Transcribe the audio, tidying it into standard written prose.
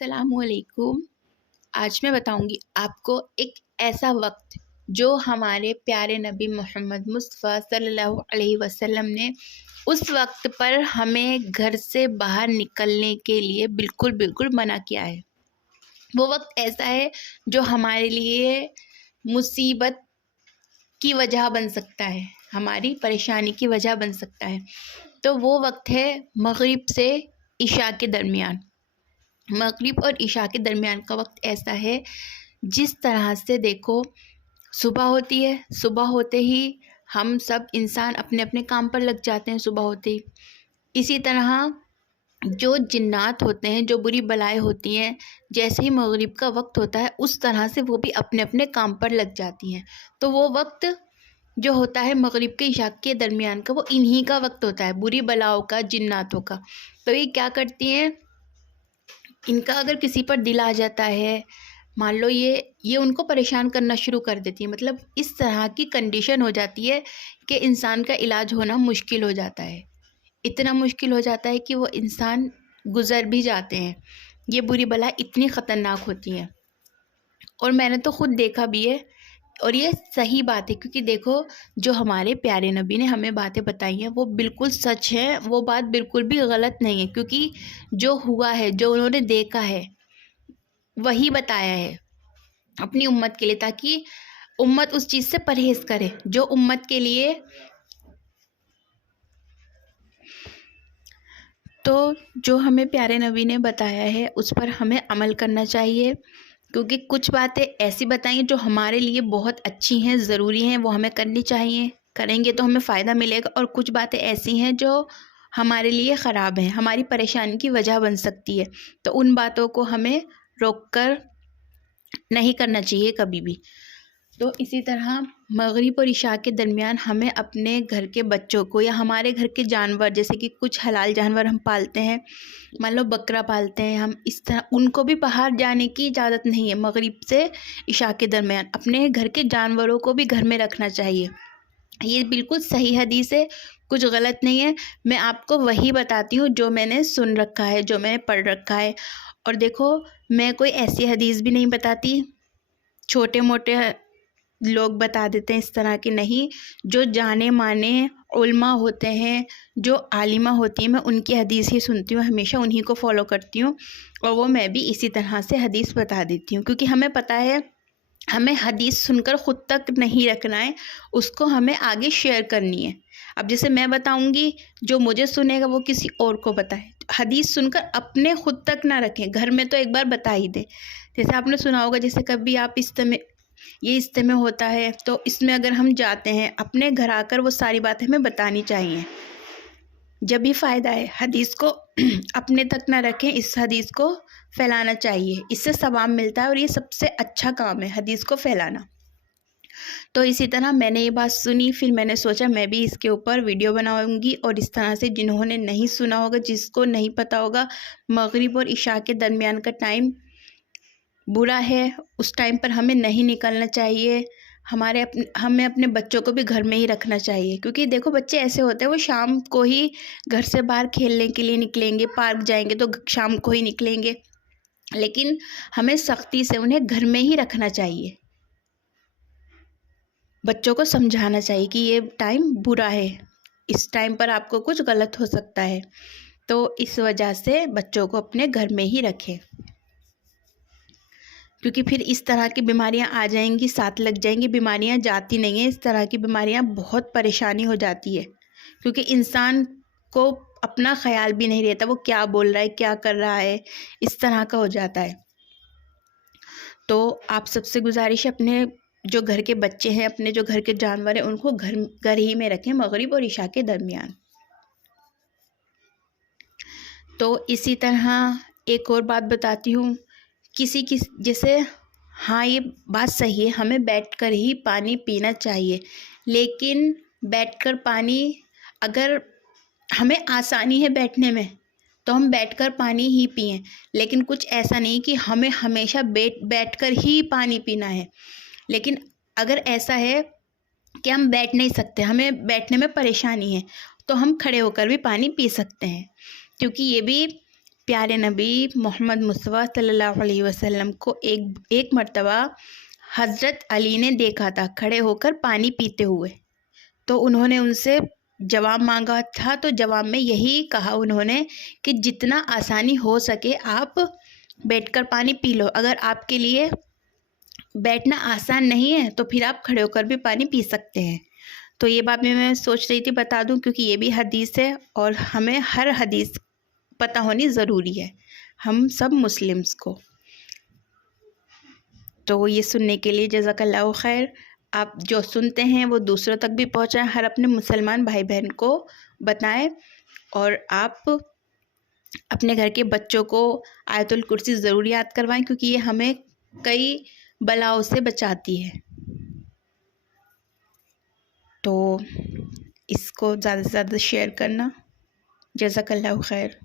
अस्सलामुअलैकुम। आज मैं बताऊंगी आपको एक ऐसा वक्त जो हमारे प्यारे नबी मोहम्मद मुस्तफ़ा सल्लल्लाहु अलैहि वसल्लम ने उस वक्त पर हमें घर से बाहर निकलने के लिए बिल्कुल बिल्कुल मना किया है। वो वक्त ऐसा है जो हमारे लिए मुसीबत की वजह बन सकता है, हमारी परेशानी की वजह बन सकता है। तो वो वक्त है मगरिब से इशा के दरमियान। मगरिब और इशा के दरमियान का वक्त ऐसा है, जिस तरह से देखो सुबह होती है, सुबह होते ही हम सब इंसान अपने अपने काम पर लग जाते हैं सुबह होते ही। इसी तरह जो जिन्नात होते हैं, जो बुरी बलाएं होती हैं, जैसे ही मगरिब का वक्त होता है उस तरह से वो भी अपने अपने काम पर लग जाती हैं। तो वो वक्त जो होता है मगरिब के इशा के दरमियान का, वो इन्हीं का वक्त होता है, बुरी बलाओं का, जिन्नातों का। तो ये क्या करती हैं, इनका अगर किसी पर दिल आ जाता है, मान लो ये उनको परेशान करना शुरू कर देती है। मतलब इस तरह की कंडीशन हो जाती है कि इंसान का इलाज होना मुश्किल हो जाता है। इतना मुश्किल हो जाता है कि वो इंसान गुज़र भी जाते हैं। ये बुरी बला इतनी ख़तरनाक होती हैं और मैंने तो ख़ुद देखा भी है। और ये सही बात है, क्योंकि देखो जो हमारे प्यारे नबी ने हमें बातें बताई हैं वो बिल्कुल सच है, वो बात बिल्कुल भी गलत नहीं है। क्योंकि जो हुआ है, जो उन्होंने देखा है, वही बताया है अपनी उम्मत के लिए, ताकि उम्मत उस चीज़ से परहेज़ करे जो उम्मत के लिए। तो जो हमें प्यारे नबी ने बताया है उस पर हमें अमल करना चाहिए, क्योंकि कुछ बातें ऐसी बताई जो हमारे लिए बहुत अच्छी हैं, ज़रूरी हैं, वो हमें करनी चाहिए। करेंगे तो हमें फ़ायदा मिलेगा। और कुछ बातें ऐसी हैं जो हमारे लिए ख़राब हैं, हमारी परेशानी की वजह बन सकती है। तो उन बातों को हमें रोक कर नहीं करना चाहिए कभी भी। तो इसी तरह मगरिब और इशा के दरमियान हमें अपने घर के बच्चों को या हमारे घर के जानवर, जैसे कि कुछ हलाल जानवर हम पालते हैं, मान लो बकरा पालते हैं हम, इस तरह उनको भी बाहर जाने की इजाज़त नहीं है। मगरिब से इशा के दरमियान अपने घर के जानवरों को भी घर में रखना चाहिए। ये बिल्कुल सही हदीस है, कुछ गलत नहीं है। मैं आपको वही बताती हूँ जो मैंने सुन रखा है, जो मैंने पढ़ रखा है। और देखो, मैं कोई ऐसी हदीस भी नहीं बताती छोटे मोटे लोग बता देते हैं इस तरह के, नहीं। जो जाने माने उल्मा होते हैं, जो आलिमा होती हैं, मैं उनकी हदीस ही सुनती हूँ, हमेशा उन्हीं को फॉलो करती हूँ। और वो मैं भी इसी तरह से हदीस बता देती हूँ, क्योंकि हमें पता है हमें हदीस सुनकर ख़ुद तक नहीं रखना है, उसको हमें आगे शेयर करनी है। अब जैसे मैं बताऊंगी, जो मुझे सुनेगा वो किसी और को बताए। हदीस सुनकर अपने ख़ुद तक ना रखें, घर में तो एक बार बता ही दे। जैसे आपने सुना होगा, जैसे कभी आप इज्तिमा होता है तो इसमें अगर हम जाते हैं, अपने घर आकर वो सारी बातें हमें बतानी चाहिए, जब भी फ़ायदा है। हदीस को अपने तक ना रखें, इस हदीस को फैलाना चाहिए, इससे सवाब मिलता है और ये सबसे अच्छा काम है, हदीस को फैलाना। तो इसी तरह मैंने ये बात सुनी, फिर मैंने सोचा मैं भी इसके ऊपर वीडियो बनाऊंगी। और इस तरह से जिन्होंने नहीं सुना होगा, जिसको नहीं पता होगा, मगरिब और इशा के दरमियान का टाइम बुरा है, उस टाइम पर हमें नहीं निकलना चाहिए। हमें अपने बच्चों को भी घर में ही रखना चाहिए, क्योंकि देखो बच्चे ऐसे होते हैं, वो शाम को ही घर से बाहर खेलने के लिए निकलेंगे, पार्क जाएंगे तो शाम को ही निकलेंगे। लेकिन हमें सख्ती से उन्हें घर में ही रखना चाहिए, बच्चों को समझाना चाहिए कि ये टाइम बुरा है, इस टाइम पर आपको कुछ गलत हो सकता है। तो इस वजह से बच्चों को अपने घर में ही रखें, क्योंकि फिर इस तरह की बीमारियां आ जाएंगी, साथ लग जाएंगी। बीमारियां जाती नहीं हैं, इस तरह की बीमारियां बहुत परेशानी हो जाती है, क्योंकि इंसान को अपना ख्याल भी नहीं रहता, वो क्या बोल रहा है, क्या कर रहा है, इस तरह का हो जाता है। तो आप सबसे गुजारिश है, अपने जो घर के बच्चे हैं, अपने जो घर के जानवर हैं, उनको घर ही में रखें मगरिब और इशा के दरमियान। तो इसी तरह एक और बात बताती हूँ, जैसे, हाँ ये बात सही है, हमें बैठकर ही पानी पीना चाहिए। लेकिन बैठकर पानी, अगर हमें आसानी है बैठने में तो हम बैठकर पानी ही पिएं। लेकिन कुछ ऐसा नहीं कि हमें हमेशा बैठकर ही पानी पीना है। लेकिन अगर ऐसा है कि हम बैठ नहीं सकते, हमें बैठने में परेशानी है, तो हम खड़े होकर भी पानी पी सकते हैं, क्योंकि ये भी प्यारे नबी मोहम्मद मुस्तफ़ा सल्लल्लाहु अलैहि वसल्लम को एक मर्तबा हज़रत अली ने देखा था खड़े होकर पानी पीते हुए। तो उन्होंने उनसे जवाब मांगा था, तो जवाब में यही कहा उन्होंने कि जितना आसानी हो सके आप बैठकर पानी पी लो। अगर आपके लिए बैठना आसान नहीं है तो फिर आप खड़े होकर भी पानी पी सकते हैं। तो ये बात मैं सोच रही थी बता दूं, क्योंकि ये भी हदीस है और हमें हर हदीस पता होनी ज़रूरी है, हम सब मुस्लिम्स को। तो ये सुनने के लिए जज़ाकल्लाहु खैर। आप जो सुनते हैं वो दूसरों तक भी पहुँचाएं, हर अपने मुसलमान भाई बहन को बताएं। और आप अपने घर के बच्चों को आयतुल कुर्सी ज़रूर याद करवाएं, क्योंकि ये हमें कई बलाओं से बचाती है। तो इसको ज़्यादा से ज़्यादा शेयर करना। जज़ाकल्लाहु खैर।